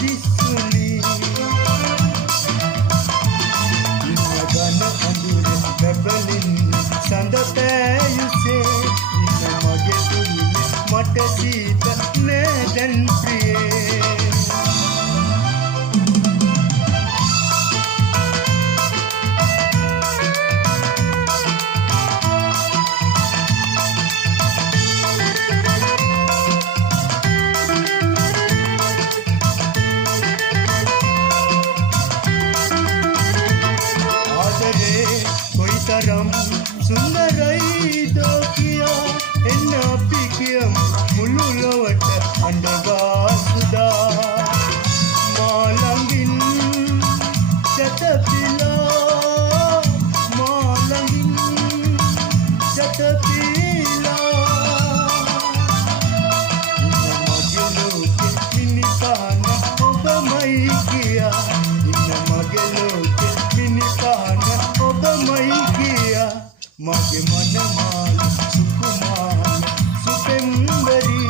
දිස්සුනි ඉන්න ගන අඳුර බබලින් සඳ පෑයුසේ ඉන්න මගේ තුලින් මට සීත නෑ දැන් ප්‍රියේ තරම් සුන්දරයි දෝකියා එන්න අපි කියමු මුළු ලොවට අඬවා සුදා මා ළඟින් සැතපීලා මා ළඟින් සැතපීලා ඉන්න මගේ ලෝකෙ මිනිපාන ඔබමයි කියා ඉන්න මගේ ලෝකෙ මිනිපාන ඔබමයි මගේ මනමාල සුකුමාල සුපෙම්බරි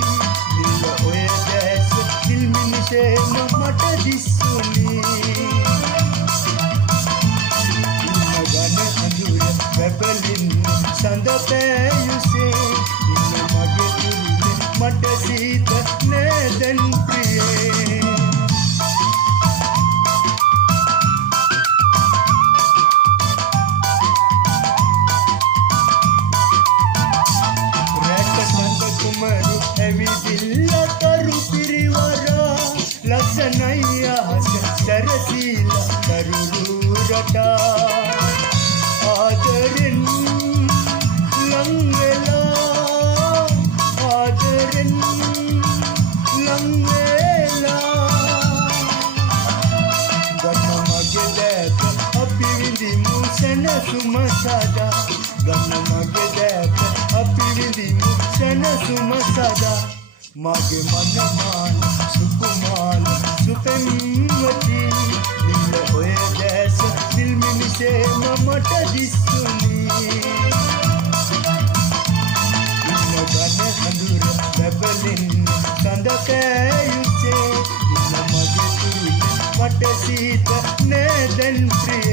නිල ඔය දැස නිල්මිනිසේම මට දිස්සුනි ඉන්න ගන අඳුර බබලින් සඳ පෑයුසේ ඉන්න මගේ තුලින් මට සීත නෑ දැන් ප්‍රියේ ඇවිදිල්ල කරු පිරිවරා ලස්සනයි අහස සැරසීලා කරුරු රටා ආදරෙන් ලං වෙලා ආදරෙන් ලං වෙලා ගන්න මගේ දැක අපි විඳිමු සැනසුම සදා ගන්න මගේ දැක අපි විඳිමු සැනසුම සදා මගේ මනමාන සුකුමාන සුපෙම්වති නිල ඔය දැස නිල්මිනිසේම මට දිස්සුනි ඉන්න ගන අඳුර බබලින් සඳ පෑයුසේ ඉන්න මගේ තුලින් මට සීත නෑ දැන් ප්‍රිය